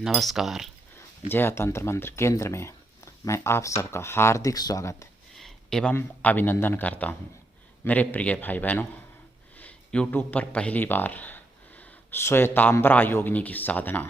नमस्कार। जय तंत्र मंत्र केंद्र में मैं आप सबका हार्दिक स्वागत एवं अभिनंदन करता हूं। मेरे प्रिय भाई बहनों, यूट्यूब पर पहली बार श्वेतांबरा योगिनी की साधना,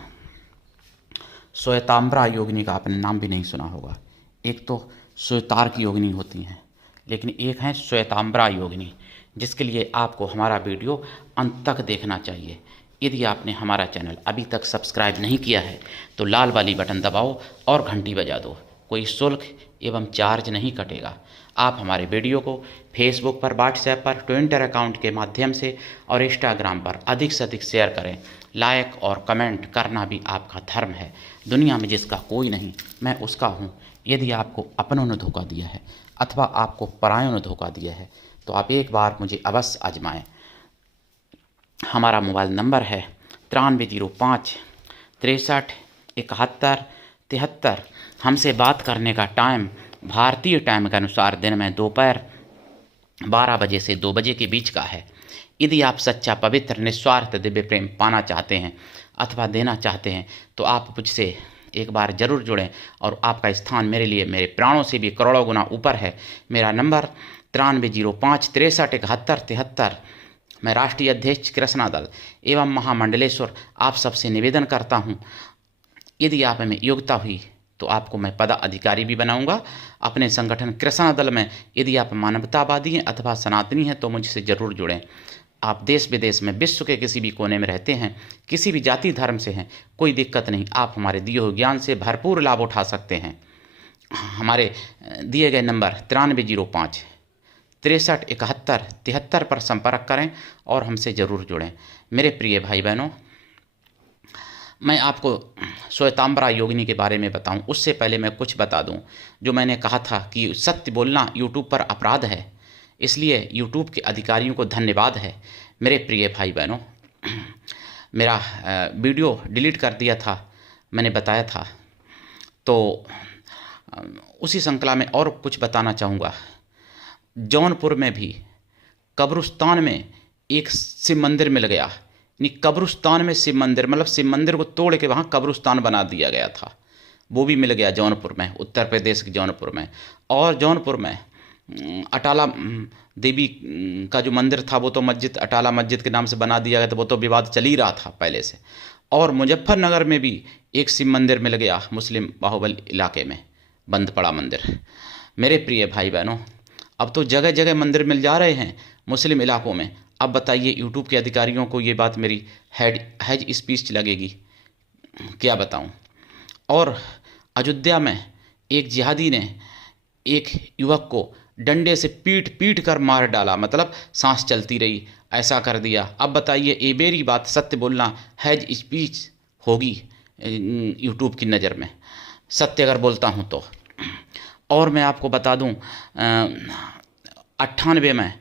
श्वेतांबरा योगिनी का आपने नाम भी नहीं सुना होगा। एक तो श्वेतार की योगिनी होती हैं, लेकिन एक है श्वेतांबरा योगिनी, जिसके लिए आपको हमारा वीडियो अंत तक देखना चाहिए। यदि आपने हमारा चैनल अभी तक सब्सक्राइब नहीं किया है तो लाल वाली बटन दबाओ और घंटी बजा दो। कोई शुल्क एवं चार्ज नहीं कटेगा। आप हमारे वीडियो को फेसबुक पर, व्हाट्सएप पर, ट्विटर अकाउंट के माध्यम से और इंस्टाग्राम पर अधिक से अधिक शेयर करें। लाइक और कमेंट करना भी आपका धर्म है। दुनिया में जिसका कोई नहीं, मैं उसका हूँ। यदि आपको अपनों ने धोखा दिया है अथवा आपको परायों ने धोखा दिया है तो आप एक बार मुझे अवश्य आजमाएं। हमारा मोबाइल नंबर है 9305 63 71 73। हमसे बात करने का टाइम भारतीय टाइम के अनुसार दिन में दोपहर 12 बजे से 2 बजे के बीच का है। यदि आप सच्चा, पवित्र, निस्वार्थ दिव्य प्रेम पाना चाहते हैं अथवा देना चाहते हैं तो आप मुझसे एक बार ज़रूर जुड़ें और आपका स्थान मेरे लिए, मेरे प्राणों से भी करोड़ों गुना ऊपर है। मेरा नंबर 9305 63 71 73। मैं राष्ट्रीय अध्यक्ष कृष्णा दल एवं महामंडलेश्वर आप सबसे निवेदन करता हूं, यदि आप में योग्यता हुई तो आपको मैं पदाधिकारी भी बनाऊंगा अपने संगठन कृष्णा दल में। यदि आप मानवतावादी हैं अथवा सनातनी हैं तो मुझसे ज़रूर जुड़ें। आप देश विदेश में, विश्व के किसी भी कोने में रहते हैं, किसी भी जाति धर्म से हैं, कोई दिक्कत नहीं। आप हमारे दिए हुए ज्ञान से भरपूर लाभ उठा सकते हैं। हमारे दिए गए नंबर 9305 63 71 73 पर संपर्क करें और हमसे ज़रूर जुड़ें। मेरे प्रिय भाई बहनों, मैं आपको श्वेतांबरा योगिनी के बारे में बताऊं उससे पहले मैं कुछ बता दूं। जो मैंने कहा था कि सत्य बोलना यूट्यूब पर अपराध है, इसलिए यूट्यूब के अधिकारियों को धन्यवाद है। मेरे प्रिय भाई बहनों, मेरा वीडियो डिलीट कर दिया था, मैंने बताया था, तो उसी श्रृंखला में और कुछ बताना चाहूँगा। जौनपुर में भी कब्रिस्तान में एक शिव मंदिर मिल गया। यानी कब्रिस्तान में शिव मंदिर, मतलब शिव मंदिर को तोड़ के वहाँ कब्रिस्तान बना दिया गया था। वो भी मिल गया जौनपुर में, उत्तर प्रदेश के जौनपुर में। और जौनपुर में अटाला देवी का जो मंदिर था वो तो मस्जिद, अटाला मस्जिद के नाम से बना दिया गया था। वो तो विवाद चल ही रहा था पहले से। और मुजफ्फरनगर में भी एक शिव मंदिर मिल गया, मुस्लिम बाहुबल इलाके में बंद पड़ा मंदिर। मेरे प्रिय भाई बहनों, अब तो जगह जगह मंदिर मिल जा रहे हैं मुस्लिम इलाकों में। अब बताइए यूट्यूब के अधिकारियों को ये बात मेरी हैज स्पीच लगेगी, क्या बताऊं। और अयोध्या में एक जिहादी ने एक युवक को डंडे से पीट पीट कर मार डाला, मतलब सांस चलती रही, ऐसा कर दिया। अब बताइए ये मेरी बात सत्य बोलना हैज स्पीच होगी यूट्यूब की नज़र में, सत्य अगर बोलता हूं तो। और मैं आपको बता दूं, 98 में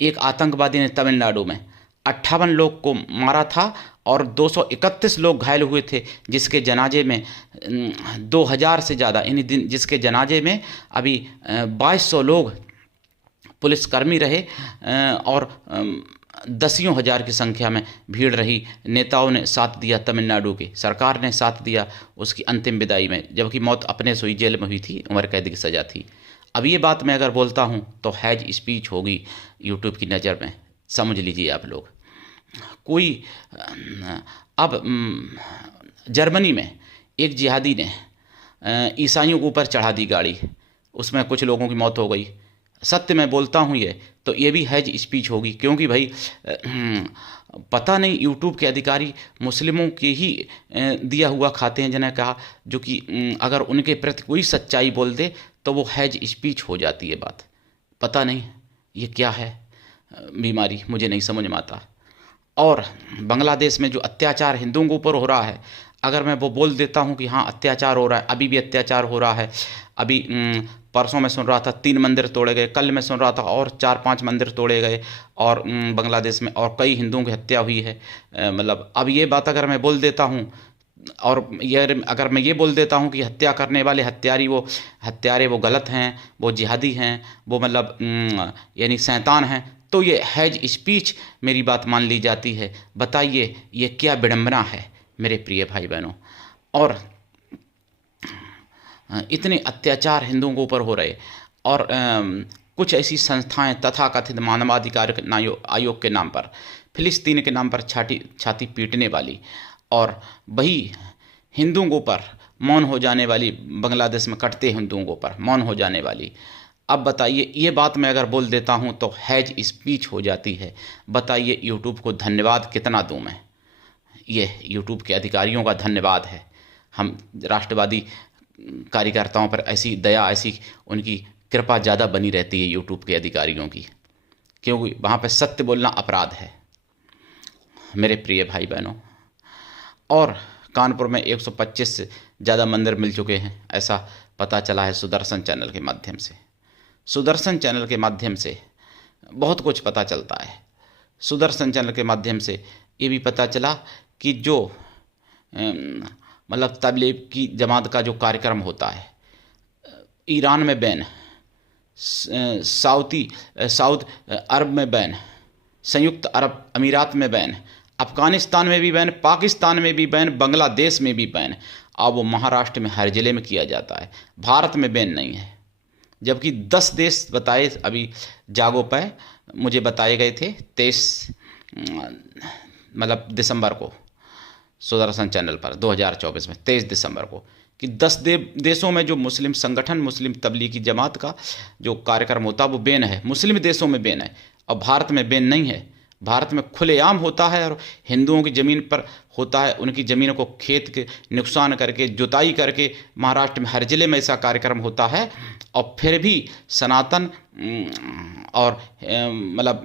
एक आतंकवादी ने तमिलनाडु में 58 लोग को मारा था और 231 लोग घायल हुए थे, जिसके जनाजे में 2000 से ज़्यादा, यानी जिसके जनाजे में अभी 2200 लोग पुलिसकर्मी रहे और दसियों हज़ार की संख्या में भीड़ रही। नेताओं ने साथ दिया, तमिलनाडु की सरकार ने साथ दिया उसकी अंतिम विदाई में, जबकि मौत अपने से हुई, जेल में हुई थी, उम्र कैद की सज़ा थी। अब ये बात मैं अगर बोलता हूँ तो हैज स्पीच होगी यूट्यूब की नज़र में, समझ लीजिए आप लोग। कोई अब जर्मनी में एक जिहादी ने ईसाइयों के ऊपर चढ़ा दी गाड़ी, उसमें कुछ लोगों की मौत हो गई। सत्य मैं बोलता हूँ तो ये भी हैज स्पीच होगी, क्योंकि भाई पता नहीं यूट्यूब के अधिकारी मुस्लिमों के ही दिया हुआ खाते हैं, जिन्हें कहा, जो कि अगर उनके प्रति कोई सच्चाई बोल दे तो वो हैज स्पीच हो जाती है बात। पता नहीं ये क्या है बीमारी, मुझे नहीं समझ में आता। और बांग्लादेश में जो अत्याचार हिंदुओं के ऊपर हो रहा है, अगर मैं वो बोल देता हूँ कि हाँ अत्याचार हो रहा है, अभी भी अत्याचार हो रहा है। अभी परसों में सुन रहा था 3 मंदिर तोड़े गए, कल मैं सुन रहा था और 4-5 मंदिर तोड़े गए, और बांग्लादेश में और कई हिंदुओं की हत्या हुई है। मतलब अब ये बात अगर मैं बोल देता हूँ, और ये अगर मैं ये बोल देता हूँ कि हत्या करने वाले हत्यारे वो गलत हैं, वो जिहादी हैं, वो मतलब यानी शैतान हैं, तो ये हैज स्पीच मेरी बात मान ली जाती है। बताइए ये क्या विडंबना है मेरे प्रिय भाई बहनों। और इतने अत्याचार हिंदुओं के ऊपर हो रहे, और कुछ ऐसी संस्थाएं तथाकथित मानवाधिकार आयोग के नाम पर, फिलिस्तीन के नाम पर छाती पीटने वाली, और वही हिंदुओं के ऊपर मौन हो जाने वाली, बांग्लादेश में कटते हिंदुओं के ऊपर मौन हो जाने वाली। अब बताइए, ये बात मैं अगर बोल देता हूँ तो हैज स्पीच हो जाती है। बताइए यूट्यूब को धन्यवाद कितना दूँ मैं। ये यूट्यूब के अधिकारियों का धन्यवाद है। हम राष्ट्रवादी कार्यकर्ताओं पर ऐसी दया, ऐसी उनकी कृपा ज़्यादा बनी रहती है यूट्यूब के अधिकारियों की, क्योंकि वहाँ पर सत्य बोलना अपराध है मेरे प्रिय भाई बहनों। और कानपुर में 125 से ज़्यादा मंदिर मिल चुके हैं, ऐसा पता चला है सुदर्शन चैनल के माध्यम से। सुदर्शन चैनल के माध्यम से बहुत कुछ पता चलता है। सुदर्शन चैनल के माध्यम से ये भी पता चला कि जो मतलब तबलीग की जमात का जो कार्यक्रम होता है, ईरान में बैन, साउथ अरब में बैन, संयुक्त अरब अमीरात में बैन, अफ़गानिस्तान में भी बैन, पाकिस्तान में भी बैन, बांग्लादेश में भी बैन। अब वो महाराष्ट्र में हर ज़िले में किया जाता है, भारत में बैन नहीं है। जबकि 10 देश बताए अभी जागो पे मुझे बताए गए थे 23 मतलब दिसंबर को सुदर्शन चैनल पर 2024 में 23 दिसंबर को, कि 10 देशों में जो मुस्लिम संगठन, मुस्लिम तबलीगी जमात का जो कार्यक्रम होता है वो बैन है, मुस्लिम देशों में बैन है, और भारत में बैन नहीं है। भारत में खुलेआम होता है और हिंदुओं की ज़मीन पर होता है। उनकी ज़मीनों को खेत के नुकसान करके, जुताई करके, महाराष्ट्र में हर ज़िले में ऐसा कार्यक्रम होता है। और फिर भी सनातन और मतलब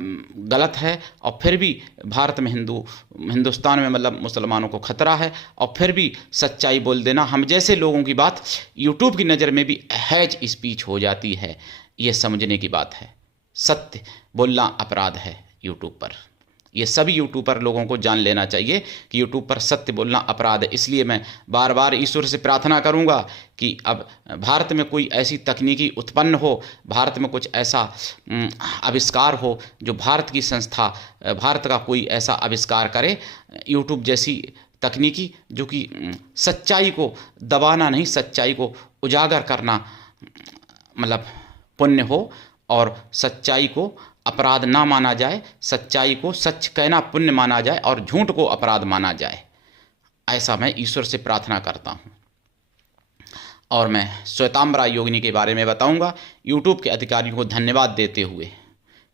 गलत है, और फिर भी भारत में हिंदुस्तान में मतलब मुसलमानों को खतरा है, और फिर भी सच्चाई बोल देना हम जैसे लोगों की बात यूट्यूब की नज़र में भी हैज स्पीच हो जाती है। ये समझने की बात है। सत्य बोलना अपराध है यूट्यूब पर। ये सभी यूट्यूबर लोगों को जान लेना चाहिए कि यूट्यूब पर सत्य बोलना अपराध है। इसलिए मैं बार बार ईश्वर से प्रार्थना करूंगा कि अब भारत में कोई ऐसी तकनीकी उत्पन्न हो, भारत में कुछ ऐसा आविष्कार हो जो भारत की संस्था, भारत का कोई ऐसा आविष्कार करे यूट्यूब जैसी तकनीकी, जो कि सच्चाई को दबाना नहीं, सच्चाई को उजागर करना मतलब पुण्य हो, और सच्चाई को अपराध ना माना जाए, सच्चाई को सच कहना पुण्य माना जाए, और झूठ को अपराध माना जाए। ऐसा मैं ईश्वर से प्रार्थना करता हूँ। और मैं श्वेतांबरा योगिनी के बारे में बताऊंगा यूट्यूब के अधिकारियों को धन्यवाद देते हुए,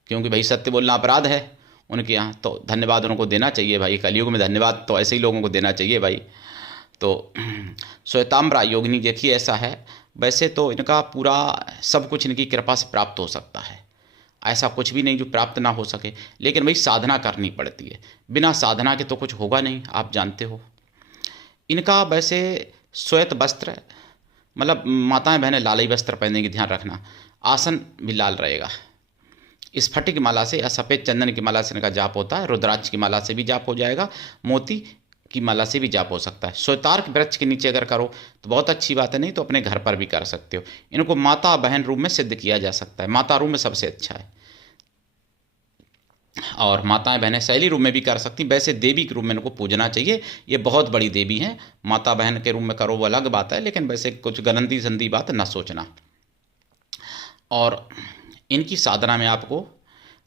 क्योंकि भाई सत्य बोलना अपराध है उनके यहाँ, तो धन्यवाद उनको देना चाहिए भाई। कलयुग में धन्यवाद तो ऐसे ही लोगों को देना चाहिए भाई। तो श्वेतांबरा योगिनी देखिए ऐसा है, वैसे तो इनका पूरा सब कुछ इनकी कृपा से प्राप्त हो सकता है, ऐसा कुछ भी नहीं जो प्राप्त ना हो सके, लेकिन भाई साधना करनी पड़ती है। बिना साधना के तो कुछ होगा नहीं, आप जानते हो। इनका वैसे श्वेत वस्त्र मतलब माताएं बहनें लाल ही वस्त्र पहनेंगे, ध्यान रखना। आसन भी लाल रहेगा। स्फटिक माला से या सफ़ेद चंदन की माला से इनका जाप होता है, रुद्राक्ष की माला से भी जाप हो जाएगा, मोती की माला से भी जाप हो सकता है। श्वेतार्क वृक्ष के नीचे अगर करो तो बहुत अच्छी बात है, नहीं तो अपने घर पर भी कर सकते हो। इनको माता बहन रूप में सिद्ध किया जा सकता है, माता रूप में सबसे अच्छा है, और माताएं बहनें शैली रूप में भी कर सकती। वैसे देवी के रूप में इनको पूजना चाहिए, ये बहुत बड़ी देवी हैं। माता बहन के रूप में करो वो अलग बात है, लेकिन वैसे कुछ गंदी संदी बात ना सोचना। और इनकी साधना में आपको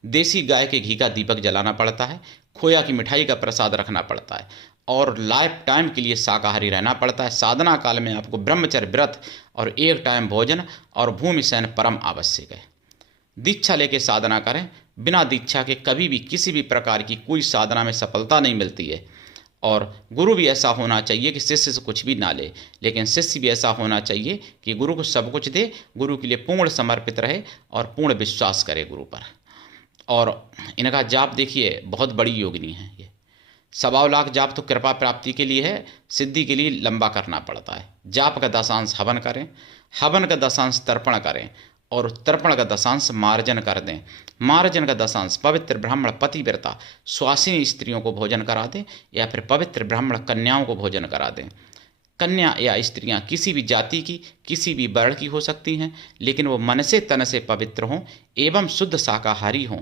देसी गाय के घी का दीपक जलाना पड़ता है, खोया की मिठाई का प्रसाद रखना पड़ता है, और लाइफ टाइम के लिए शाकाहारी रहना पड़ता है। साधना काल में आपको ब्रह्मचर्य व्रत और 1 टाइम भोजन और भूमि शयन परम आवश्यक है। दीक्षा लेके साधना करें, बिना दीक्षा के कभी भी किसी भी प्रकार की कोई साधना में सफलता नहीं मिलती है। और गुरु भी ऐसा होना चाहिए कि शिष्य से कुछ भी ना ले, लेकिन शिष्य भी ऐसा होना चाहिए कि गुरु को सब कुछ दे, गुरु के लिए पूर्ण समर्पित रहे और पूर्ण विश्वास करे गुरु पर। और इनका जाप देखिए, बहुत बड़ी योगिनी है ये। 1.25 लाख जाप तो कृपा प्राप्ति के लिए है, सिद्धि के लिए लंबा करना पड़ता है। जाप का 10 हवन करें, हवन का 10 तर्पण करें, और तर्पण का 10 मार्जन कर दें। मार्जन का 10 पवित्र ब्राह्मण पतिव्रता स्वासिनी स्त्रियों को भोजन करा दें, या फिर पवित्र ब्राह्मण कन्याओं को भोजन करा दें। कन्या या स्त्रियां किसी भी जाति की, किसी भी वर्ण की हो सकती हैं, लेकिन वो मन से तन से पवित्र हों एवं शुद्ध शाकाहारी हों।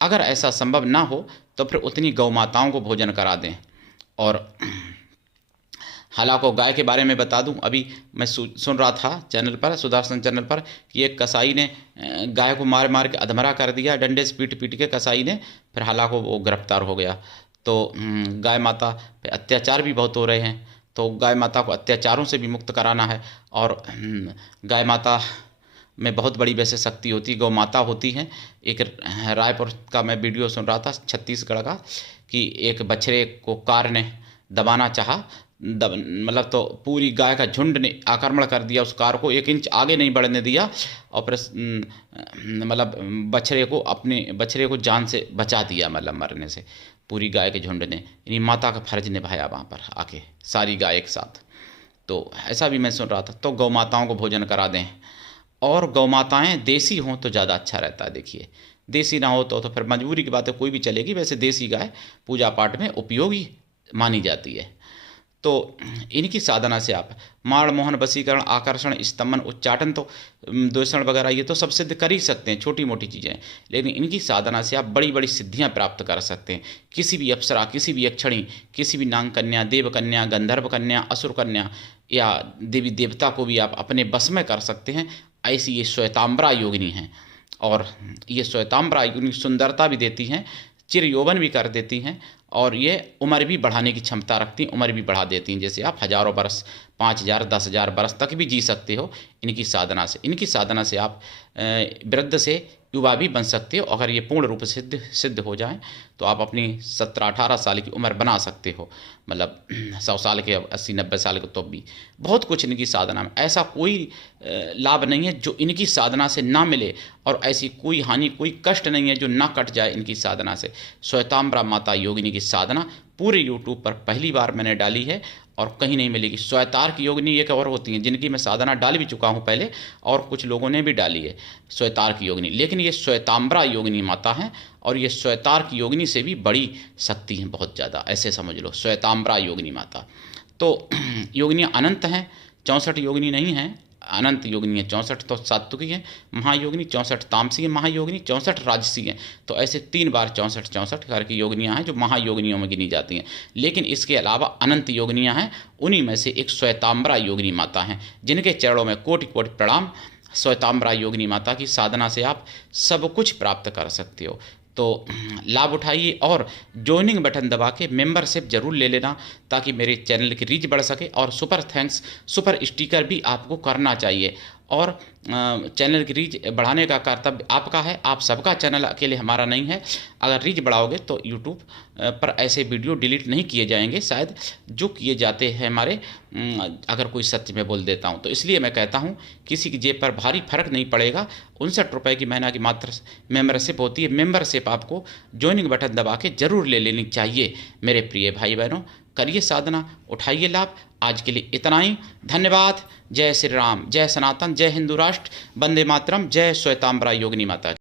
अगर ऐसा संभव ना हो तो फिर उतनी गौ माताओं को भोजन करा दें। और हालांकि गाय के बारे में बता दूं, अभी मैं सुन रहा था चैनल पर, सुदर्शन चैनल पर, कि एक कसाई ने गाय को मार मार के अधमरा कर दिया, डंडे से पीट पीट के कसाई ने, फिर हालांकि वो गिरफ्तार हो गया। तो गाय माता पे अत्याचार भी बहुत हो रहे हैं, तो गाय माता को अत्याचारों से भी मुक्त कराना है। और गाय माता में बहुत बड़ी वैसे शक्ति होती है, गौ माता होती है। एक रायपुर का मैं वीडियो सुन रहा था, छत्तीसगढ़ का, कि एक बछड़े को कार ने दबाना चाहा, मतलब तो पूरी गाय का झुंड ने आक्रमण कर दिया, उस कार को 1 इंच आगे नहीं बढ़ने दिया, और फिर मतलब बछड़े को जान से बचा दिया, मतलब मरने से, पूरी गाय के झुंड ने। यानी माता का फर्ज निभाया वहाँ पर आके, सारी गाय एक साथ। तो ऐसा भी मैं सुन रहा था। तो गौ माताओं को भोजन करा दें, और गौ माताएँ देसी हों तो ज़्यादा अच्छा रहता है। देखिए, देसी ना हो तो फिर मजबूरी की बात है, कोई भी चलेगी। वैसे देसी गाय पूजा पाठ में उपयोगी मानी जाती है। तो इनकी साधना से आप माण मोहन वशीकरण आकर्षण स्तंभन उच्चाटन तो दूषण वगैरह ये तो सब सिद्ध कर ही सकते हैं, छोटी मोटी चीज़ें। लेकिन इनकी साधना से आप बड़ी बड़ी सिद्धियां प्राप्त कर सकते हैं। किसी भी अप्सरा, किसी भी यक्षिणी, किसी भी नाग कन्या, देव कन्या, गंधर्व कन्या, असुर कन्या या देवी देवता को भी आप अपने बस में कर सकते हैं। ऐसी ये श्वेतांबरा योगिनी हैं। और ये श्वेतांबरा योगिनी सुंदरता भी देती हैं, चिर यौवन भी कर देती हैं, और ये उम्र भी बढ़ाने की क्षमता रखती हैं, उम्र भी बढ़ा देती हैं। जैसे आप हज़ारों बरस, 5000, 10,000 बरस तक भी जी सकते हो इनकी साधना से। इनकी साधना से आप वृद्ध से युवा भी बन सकते हो। अगर ये पूर्ण रूप से सिद्ध हो जाए तो आप अपनी 17-18 साल की उम्र बना सकते हो, मतलब 100 साल के, 80-90 साल के, तो भी बहुत कुछ इनकी साधना में। ऐसा कोई लाभ नहीं है जो इनकी साधना से ना मिले, और ऐसी कोई हानि, कोई कष्ट नहीं है जो ना कट जाए इनकी साधना से। श्वेतांबरा माता योगिनी की साधना पूरे यूट्यूब पर पहली बार मैंने डाली है, और कहीं नहीं मिलेगी। श्वेतार्क योगिनी एक और होती हैं जिनकी मैं साधना डाल भी चुका हूँ पहले, और कुछ लोगों ने भी डाली है श्वेतार्क योगिनी। लेकिन ये श्वेतांबरा योगिनी माता हैं, और ये श्वेतार्क योगिनी से भी बड़ी शक्ति है बहुत ज़्यादा, ऐसे समझ लो, श्वेतांबरा योगिनी माता। तो योगिनियाँ अनंत हैं, 64 योगिनी नहीं हैं, अनंत योगिनी है। 64 तो सात्विकी है महायोगिनी, 64 तामसी है महायोगिनी, 64 राजसी हैं। तो ऐसे 3 बार 64 करके योगिनियाँ हैं जो महायोगिनियों में गिनी जाती हैं। लेकिन इसके अलावा अनंत योगिनियाँ हैं, उन्हीं में से एक श्वेतांबरा योगिनी माता हैं, जिनके चरणों में कोटि कोटि प्रणाम। श्वेतांबरा योगिनी माता की साधना से आप सब कुछ प्राप्त कर सकते हो। तो लाभ उठाइए, और ज्वाइनिंग बटन दबा के मेंबरशिप जरूर ले लेना, ताकि मेरे चैनल की रीच बढ़ सके। और सुपर थैंक्स, सुपर स्टिकर भी आपको करना चाहिए। और चैनल की रीच बढ़ाने का कर्तव्य आपका है, आप सबका चैनल अकेले हमारा नहीं है। अगर रीच बढ़ाओगे तो यूट्यूब पर ऐसे वीडियो डिलीट नहीं किए जाएंगे, शायद जो किए जाते हैं हमारे, अगर कोई सत्य में बोल देता हूं तो। इसलिए मैं कहता हूं, किसी की जेब पर भारी फर्क नहीं पड़ेगा। 59 रुपये की महीना की मात्र मेंबरशिप होती है। मेंबरशिप आपको ज्वाइनिंग बटन दबा के जरूर ले लेनी चाहिए। मेरे प्रिय भाई बहनों, करिए साधना, उठाइए लाभ। आज के लिए इतना ही, धन्यवाद। जय श्री राम, जय सनातन, जय हिंदू राष्ट्र, वंदे मातरम, जय श्वेतांबरा योगिनी माता।